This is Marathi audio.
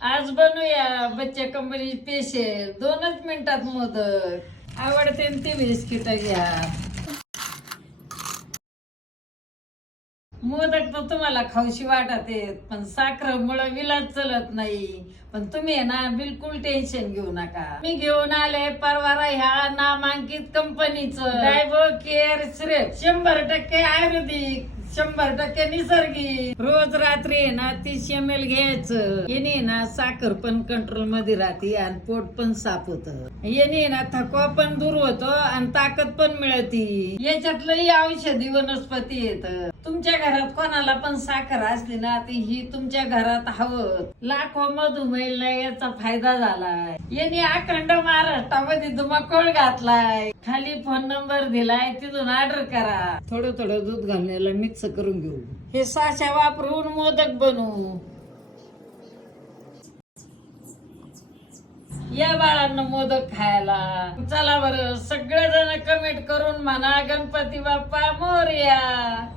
आज बनवूया बच्च्या कंपनी पेशे दोनच मिनिटात मोदक. आवडते न ते बिस्किट घ्या. मोदक तर तुम्हाला खाऊशी वाटत आहेत पण साखरेमुळे विलाज चलत नाही. पण तुम्ही आहे ना बिलकुल टेन्शन घेऊ नका. मी घेऊन आले परवारा ह्या नामांकित कंपनीचं. डायबो केअर श्रेय शंभर टक्के आयुर्वेदिक. शंभर टक्के निसर्गिक रोज रात्री आहे ना तीस एम एल घ्यायचं. येणे ना साखर पण कंट्रोलमध्ये राहते आणि पोट पण साफ होत. येणे ना थकवा पण दूर होतो आणि ताकद पण मिळती. याच्यातलंही औषधी वनस्पती येत. तुमच्या घरात कोणाला पण साखर असली ना ती ही तुमच्या घरात हवं. लाखो मधुमेहला याचा फायदा झालाय. यांनी अखंड महाराष्ट्रामध्ये धुमाकूळ घातलाय. खाली फोन नंबर दिलाय तिथून ऑर्डर करा. थोडं थोडं दूध घालण्याला मिक्स मिक्स करून घेऊ. हे साशा वापरून मोदक बनवू या बाळांना मोदक खायला. चला बरं सगळेजण कमेंट करून म्हणा गणपती बाप्पा मोरया.